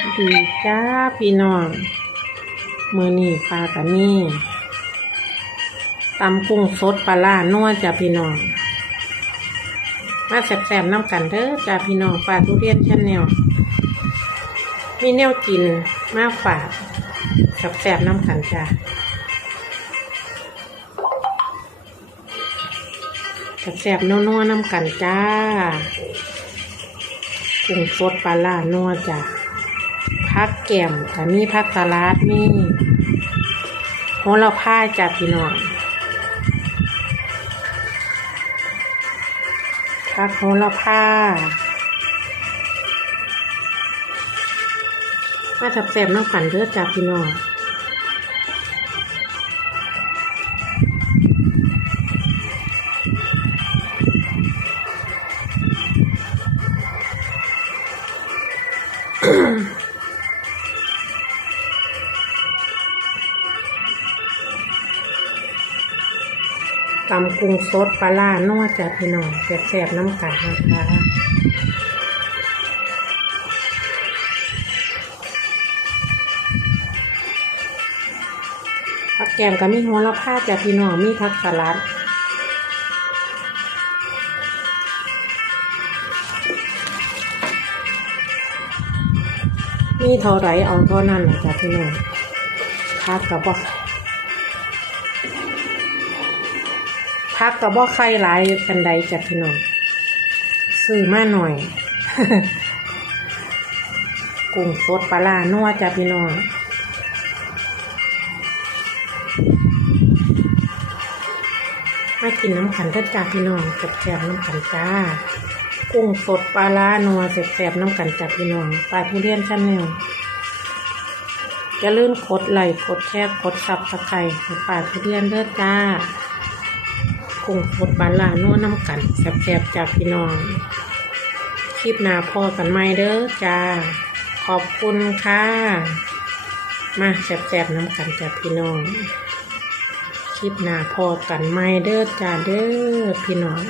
ดีจ้าพี่น้องมือนี่ปลากับนี่ตำกุ้งสดปลาล่านัวจ้าพี่น้อง มาแสบๆน้ำกันเด้อจ้าพี่น้องปลาทุเรียนชนแนวมีแนวกินมากฝากแสบๆน้ำกันจ้าแสบๆนัวๆน้ำกันจ้ากุ้งสดปลาล่านัวจ้ะ พักแก้มก็มีพักตลาดมีโหระพาจ้ะพี่น้องพักโหระพามาจับแสบน้องฝันเลือจ้ะพี่น้อง ตำกุ้งสดปลาล่านัวจ้ะพี่น้องแสบๆน้ำกันนะคะพักแกมก็มีหัวละผ้าจะพี่น้องมีพักสลัดมีเท่าไรเอาเท่านั้นนะจ้ะพี่น้องพักกับบ่า พักกับบ่ไข่หลายกันใดจ้ะพี่น้องซื้อมาหน่อย กุ้งสดปลาลานัวจ้ะพี่น้องมากินน้ำขันเด้อจ้ะพี่น้องแซ่บๆน้ำขันจ้า กุ้งสดปลาลานัวแซ่บๆน้ำกันจ้ะพี่น้องปลาทุเรียนชั้นแนวจะลื่นกดไหลค์กดแชร์กดซับสไครต์ปลาทุเรียนเด้อจ้า กุ้งสดปลาล่านัวน้ำกันแสบๆจากพี่น้อง คลิปหน้าพอกันไหมเด้อจ้า ขอบคุณค่ะ มาแสบๆน้ำกันจากพี่น้อง คลิปหน้าพอกันไหมเด้อจ้าเด้อพี่น้อง